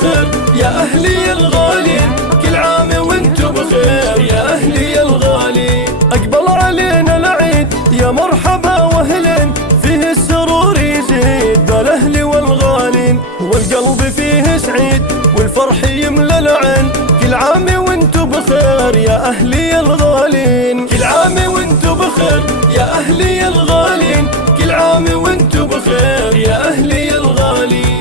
بخير يا أهلي الغالين، كل عام وانتو بخير يا أهلي الغالين. أقبل علينا العيد يا مرحبا وأهلين، فيه السرور يزيد بالأهل والغالين، والقلب فيه سعيد والفرح يملى العين. كل عام وانتو بخير يا أهلي الغالين، كل عام وانتو بخير يا أهلي الغالين، كل عام وانتو بخير يا أهلي الغالين.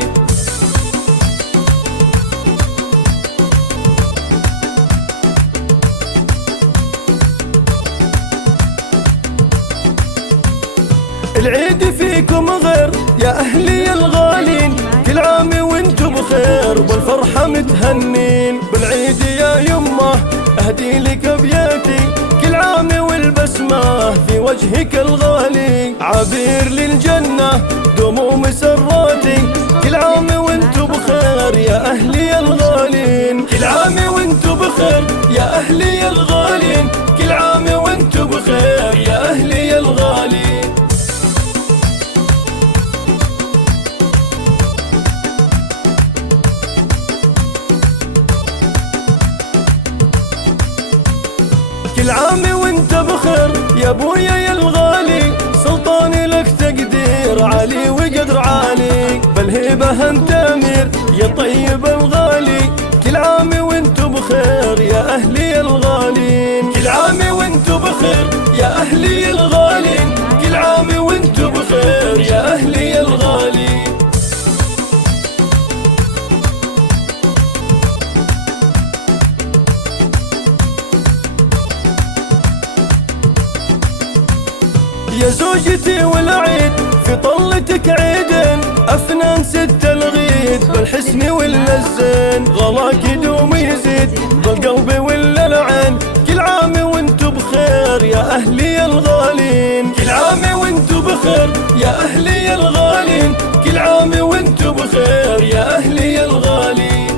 العيد فيكم غير يا أهلي الغالين، كل عام وانتو بخير والفرحة متهنين. بالعيد يا يمه أهدي لك أبياتي، كل عام والبسمة في وجهك الغالي، عبير للجنة دوموا مسراتي. كل عام وانتو بخير يا أهلي الغالين، كل عام وانتو بخير يا أهلي الغالين، كل عام وانتو بخير يا أهلي الغالين. كل عام وانت بخير يا ابويا يا الغالي، سلطاني لك تقدير عالي وقدر عالي، بالهيبة انت امير يا طيب الغالي. كل عام وانت بخير يا اهلي الغالين، كل عام وانت بخير يا اهلي الغالين، كل عام وانت بخير يا اهلي الغالين. يا زوجتي والعيد في طلتك عيدين، أفنان ست الغيد بالحسن واللزين، غلاك يدوم يزيد بالقلب ولا العين. كل عام وانتو بخير يا أهلي الغالين، كل عام وانتو بخير يا أهلي الغالين، كل عام وانتو بخير يا أهلي الغالين.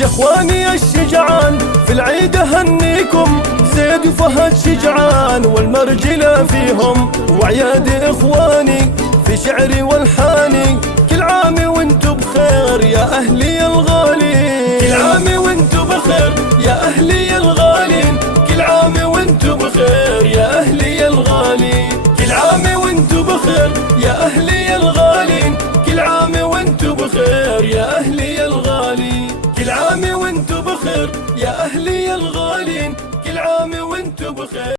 يا اخواني الشجعان في العيد اهنيكم، زيد وفهد شجعان والمرجلة فيهم، وعياد اخواني في شعري والحاني. كل عام وانتو بخير يا اهلي الغالين، كل عام وانتو بخير يا اهلي الغالين، كل عام وانتو بخير يا اهلي الغالين، كل عام وانتو بخير يا اهلي الغالين، كل عام وانتو بخير يا اهلي الغالين، كل عام وانتو بخير يا أهلي الغالين، كل عام وانتو بخير.